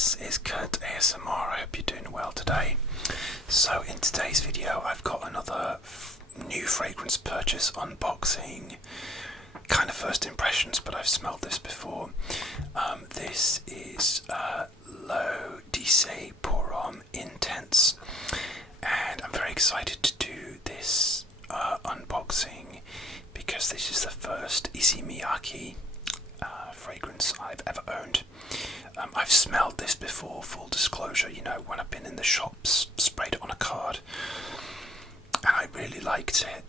This is Kurt ASMR. I hope you're doing well today. So in today's video I've got another new fragrance purchase unboxing, kind of first impressions, but I've smelled this before. This is L'Eau d'Issey Pour Homme Intense, and I'm very excited to do this unboxing because this is the first Issey Miyake fragrance I've ever owned. I've smelled this before, full disclosure, you know, when I've been in the shops, sprayed it on a card, and I really liked it,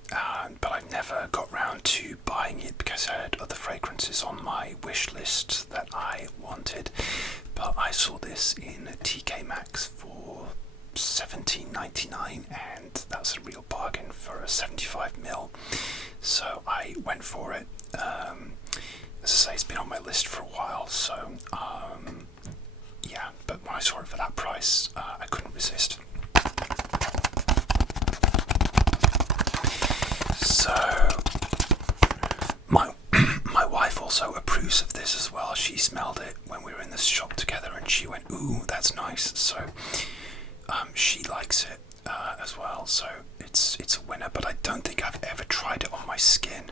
but I've never got round to buying it because I had other fragrances on my wish list that I wanted. But I saw this in TK Maxx for $17.99, and that's a real bargain for a 75ml, so I went for it. As I say, it's been on my list for a while, so yeah, but when I saw it for that price, I couldn't resist. So my wife also approves of this as well. She smelled it when we were in this shop together and she went, "Ooh, that's nice." So she likes it as well, so it's a winner. But I don't think I've ever tried it on my skin,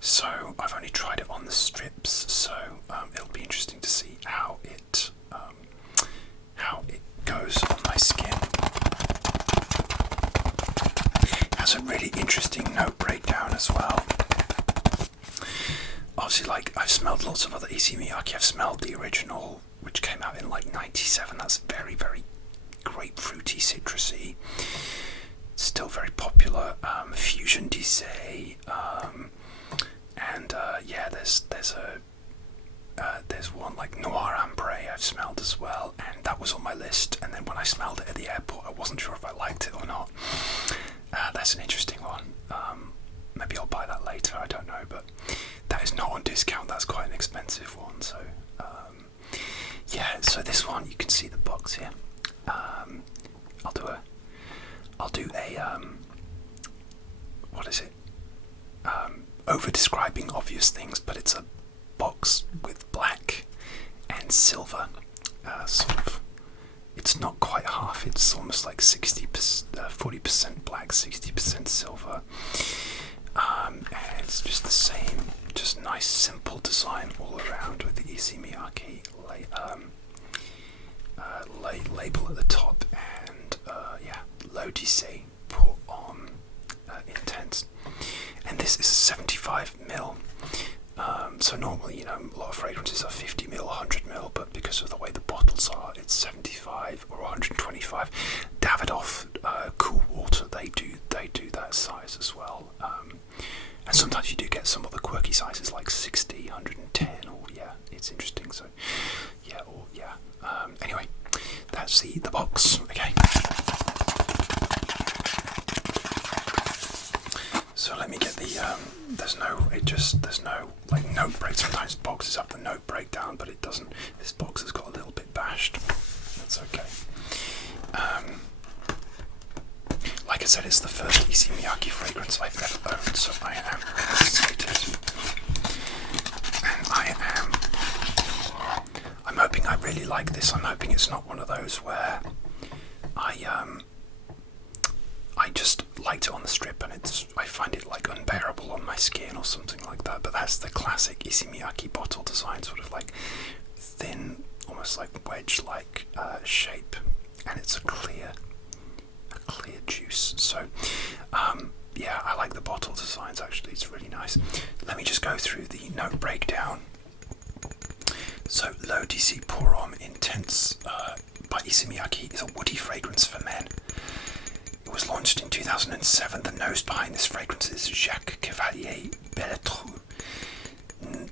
so I've only tried it on the strips, so it'll be interesting to see how it goes on my skin. It has a really interesting note breakdown as well. Obviously, like, I've smelled lots of other Issey Miyake. I've smelled the original, which came out in like '97. That's very, very grapefruity, citrusy. It's still very popular. Fusion d'Issey, and yeah, there's one like Noir Ambre I've smelled as well, and that was on my list. And then when I smelled it at the airport, I wasn't sure if I liked it or not. That's an interesting one. Maybe I'll buy that later, I don't know, but that is not on discount. That's quite an expensive one. So yeah, so this one, you can see the box here. I'll do a what is it? Over describing obvious things, but it's a box with black and silver, sort of. It's not quite half, it's almost like 40% black, 60% silver, and it's just the same, just nice simple design all around with the Issey Miyake label at the top, and yeah, L'Eau d'Issey Pour Homme Intense, and this is 75ml. So normally, you know, a lot of fragrances are 50ml, 100ml, but because of the way the bottles are, it's 75 or 125. Davidoff Cool Water, they do that size as well, and sometimes you do get some other quirky sizes like 60, 110, or yeah, it's interesting. So yeah, or yeah. Anyway, that's the box. Okay. So let me get the there's no like note break. Sometimes boxes have the note breakdown, but it doesn't. This box has got a little bit bashed. That's okay. Like I said, it's the first Issey Miyake fragrance I've ever owned, so I am excited. And I'm hoping I really like this. I'm hoping it's not one of those where I just liked it on the strip and I find it like unbearable on my skin or something like that. But that's the classic Issey Miyake bottle design, sort of like thin, almost like wedge-like shape, and it's a clear juice. So yeah, I like the bottle designs. Actually, it's really nice. Let me just go through the note breakdown. So L'Eau d'Issey Pour Homme Intense by Issey Miyake is a woody fragrance for men. It was launched in 2007. The nose behind this fragrance is Jacques Cavalier Belletru.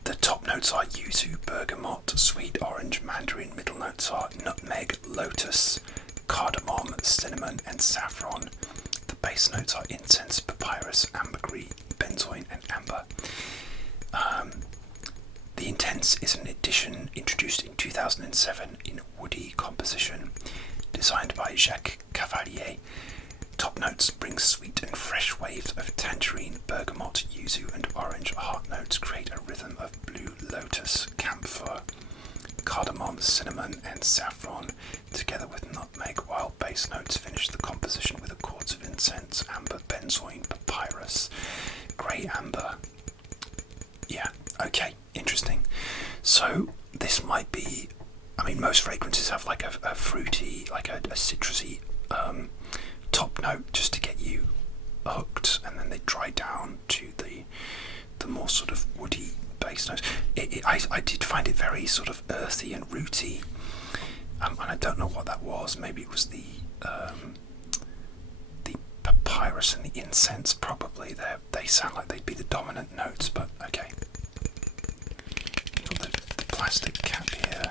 The top notes are yuzu, bergamot, sweet orange, mandarin. Middle notes are nutmeg, lotus, cardamom, cinnamon, and saffron. The base notes are incense, papyrus, ambergris, benzoin, and amber. The Intense is an addition introduced in 2007 in woody composition, designed by Jacques Cavalier. Top notes bring sweet and fresh waves of tangerine, bergamot, yuzu, and orange. Heart notes create a rhythm of blue lotus, camphor, cardamom, cinnamon, and saffron, together with nutmeg, while base notes finish the composition with a quartz of incense, amber, benzoin, papyrus, grey amber. Yeah, okay, interesting. So this might be, I mean, most fragrances have like a fruity, like a citrusy top note just to get you hooked, and then they dry down to the more sort of woody base notes. I did find it very sort of earthy and rooty, and I don't know what that was. Maybe it was the papyrus and the incense. Probably they sound like they'd be the dominant notes, but okay. Got the plastic cap here.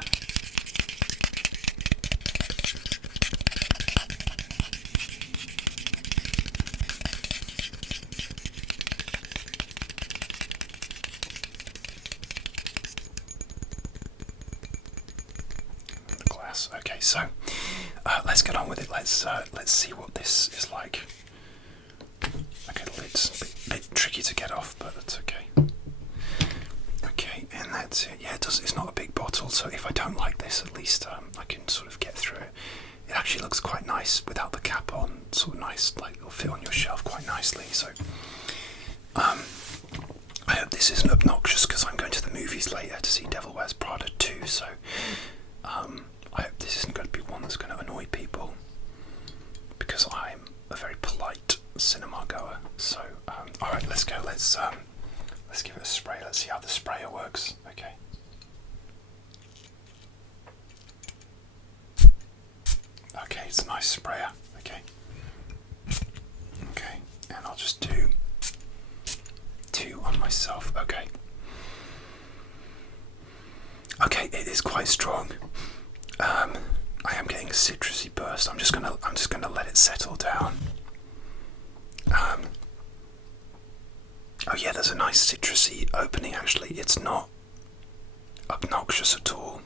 Okay, so let's get on with it. Let's see what this is like. Okay, the lid's a bit tricky to get off, but that's okay. Okay, and that's it. Yeah, it's not a big bottle, so if I don't like this, at least I can sort of get through it. It actually looks quite nice without the cap on. Sort of nice, like it'll fit on your shelf quite nicely. So I hope this isn't obnoxious because I'm going to the movies later to see Devil Wears Prada 2. So I hope this isn't going to be one that's going to annoy people, because I'm a very polite cinema goer. So, all right, let's go. Let's give it a spray. Let's see how the sprayer works. Okay. Okay, it's a nice sprayer. Okay. Okay, and I'll just do 2 on myself. Okay. Okay, it is quite strong. I am getting a citrusy burst. I'm just gonna let it settle down. Oh yeah, there's a nice citrusy opening actually. It's not obnoxious at all.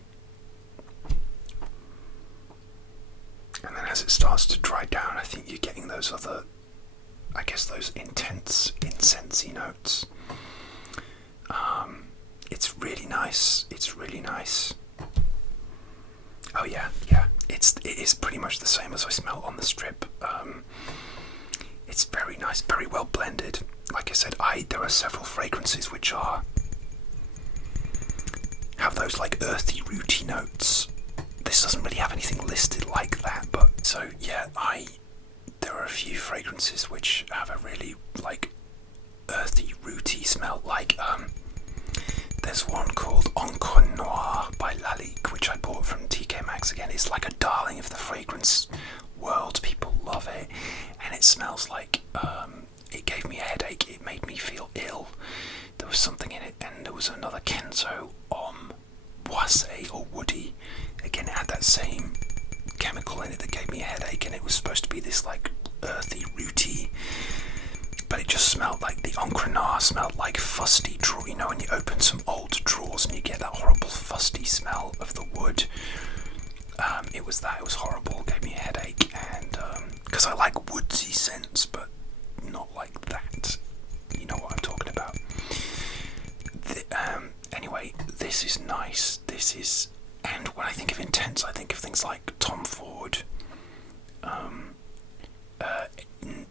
And then as it starts to dry down, I think you're getting those other, I guess those intense incensey notes. It's really nice. It's really nice. Oh yeah. It is pretty much the same as I smell on the strip. It's very nice, very well blended. Like I said, there are several fragrances which have those like earthy, rooty notes. This doesn't really have anything listed like that, but so yeah, there are a few fragrances which have a really like earthy, rooty smell. Like there's one called Encre Noire by Lalique, which I bought from TK Maxx. Again, it's like a darling of the fragrance world. People love it, and it smells like it gave me a headache. It made me feel ill. There was something in it, and there was another Kenzo Boissé or Woody. Again, it had that same chemical in it that gave me a headache, and it was supposed to be this like earthy, rooty, but it just smelled like the Encre Noire smelled like fusty drawer. You know, when you open some old drawers and you get that horrible fusty smell of the wood. It was that. It was horrible. Gave me a headache, and because I like woodsy scents, but not like that. You know what I'm talking about. Anyway, this is nice. This is, and when I think of intense, I think of things like Tom Ford,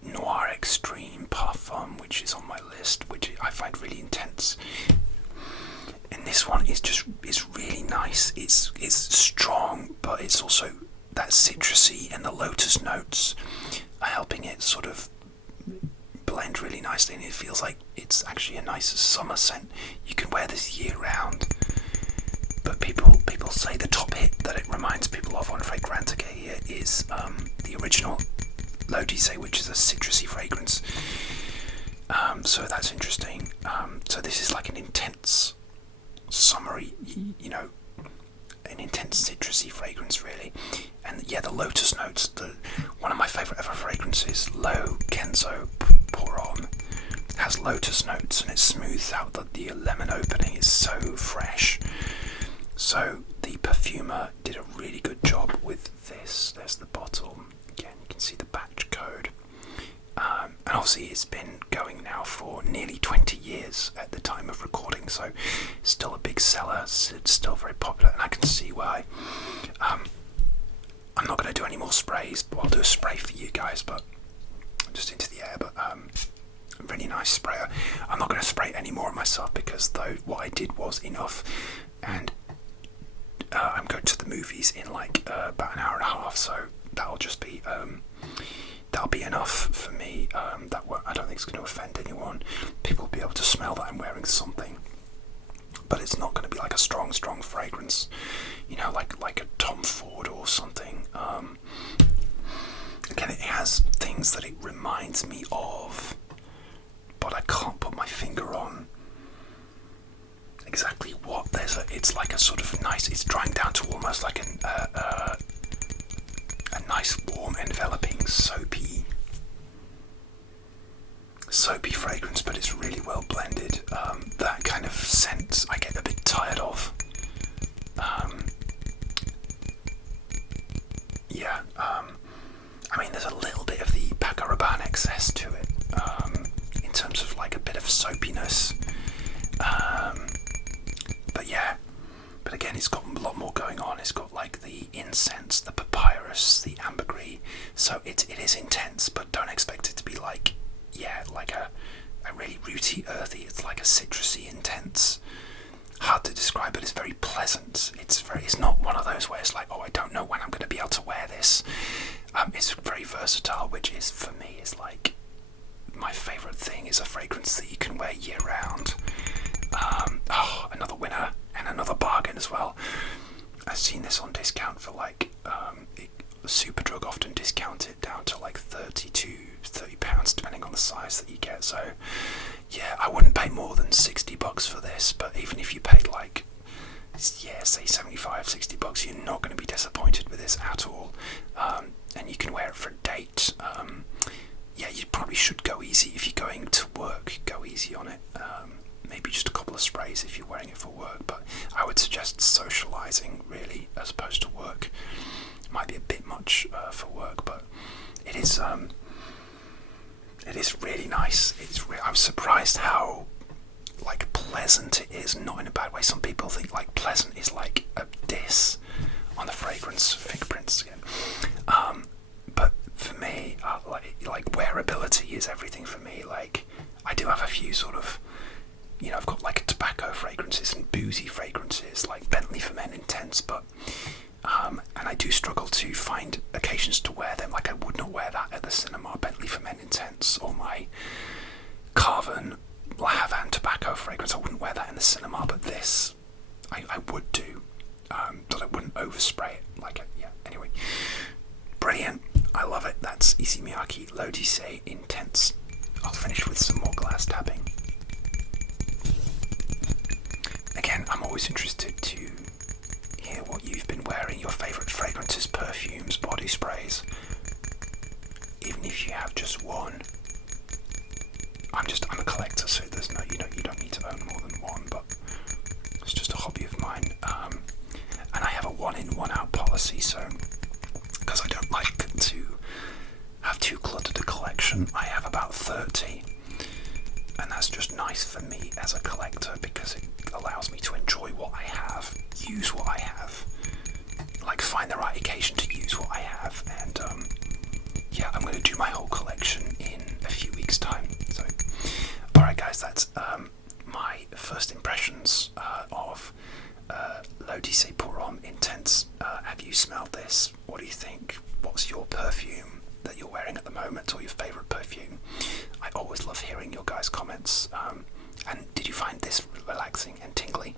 Noir Extreme Parfum, which is on my list, which I find really intense. And this one is really nice. It's strong, but it's also that citrusy, and the lotus notes are helping it sort of blend really nicely, and it feels like it's actually a nice summer scent. You can wear this year round. But people say the top hit that it reminds people of on Fragrantica here is the original L'Odyssée, which is a citrusy fragrance. So that's interesting. So this is like an intense, summery, you know, an intense citrusy fragrance, really. And yeah, the lotus notes. One of my favourite ever fragrances, Lo Kenzo Pour On, has lotus notes, and it smooths out the lemon opening. It's so fresh. So the perfumer did a really good job with this. There's the bottle. Again, you can see the batch code. And obviously it's been going now for nearly 20 years at the time of recording, so it's still a big seller. It's still very popular, and I can see why more sprays. But I'll do a spray for you guys, but just into the air. But really nice sprayer. I'm not going to spray any more of myself because though what I did was enough, and I'm going to the movies in like about an hour and a half, so that'll just be that'll be enough for me. That I don't think it's going to offend anyone. People will be able to smell that I'm wearing something, but it's not going to be like a strong fragrance, you know, like a Tom Ford or something. Again, it has things that it reminds me of, but I can't put my finger on exactly what. It's like a sort of nice, it's drying down to almost like a nice warm enveloping soapy fragrance, but it's really well blended. That kind of scent I get a bit tired of. I mean, there's a little bit of the Paco Rabanne excess to it, in terms of like a bit of soapiness. But again, it's got a lot more going on. It's got like the incense, the papyrus, the ambergris. So it is intense, but don't expect it to be like, like a really rooty, earthy. It's like a citrusy, intense. Hard to describe, but it's very pleasant. It's not one of those where it's like, oh, I don't know when I'm going to be able to wear this. It's very versatile, which is for me is like my favourite thing. Is a fragrance that you can wear year round. Another winner and another bargain as well. I've seen this on discount for like Superdrug often discount it down to like £30 depending on the size that you get. So yeah, I wouldn't pay more than $60 for this, but even if you paid like say $75-60, you're not going to be disappointed with this at all. And you can wear it for a date. You probably should go easy if you're going to work. Go easy on it. Maybe just a couple of sprays if you're wearing it for work, but I would suggest socialising really as opposed to work. It might be a bit much for work, but it is really nice. I'm surprised how like pleasant it is, not in a bad way. Some people think like pleasant is like a diss on the fragrance, fingerprints again. But for me, like wearability is everything for me. Like I do have a few sort of, you know, I've got like tobacco fragrances and boozy fragrances, like Bentley for Men Intense, but and I do struggle to find occasions to wear them. Like I would not wear that at the cinema, Bentley for Men Intense, or my Carven La Havane tobacco fragrance. I wouldn't wear that in the cinema, but this I would do, but I wouldn't overspray it. Anyway, brilliant. I love it. That's Issey Miyake L'Odyssée Intense. I'll finish with some more glass tapping. Again, I'm always interested to hear what you've been wearing, your favourite fragrances, perfumes, body sprays. Even if you have just one. I'm a collector, so there's no, you don't need to own more than one, but it's just a hobby of mine. And I have a 1-in, 1-out policy, so because I don't like to have too cluttered a collection, I have about 30. And that's just nice for me as a collector because it allows me to enjoy what I have, use what I have, like find the right occasion to use what I have. And I'm going to do my whole collection in a few weeks' time. So, alright guys, that's my first impressions of L'Odyssée Pour Homme Intense. Have you smelled this? What do you think? What's your perfume that you're wearing at the moment, or your favourite perfume? I always love hearing your guys' comments. And did you find this relaxing and tingly?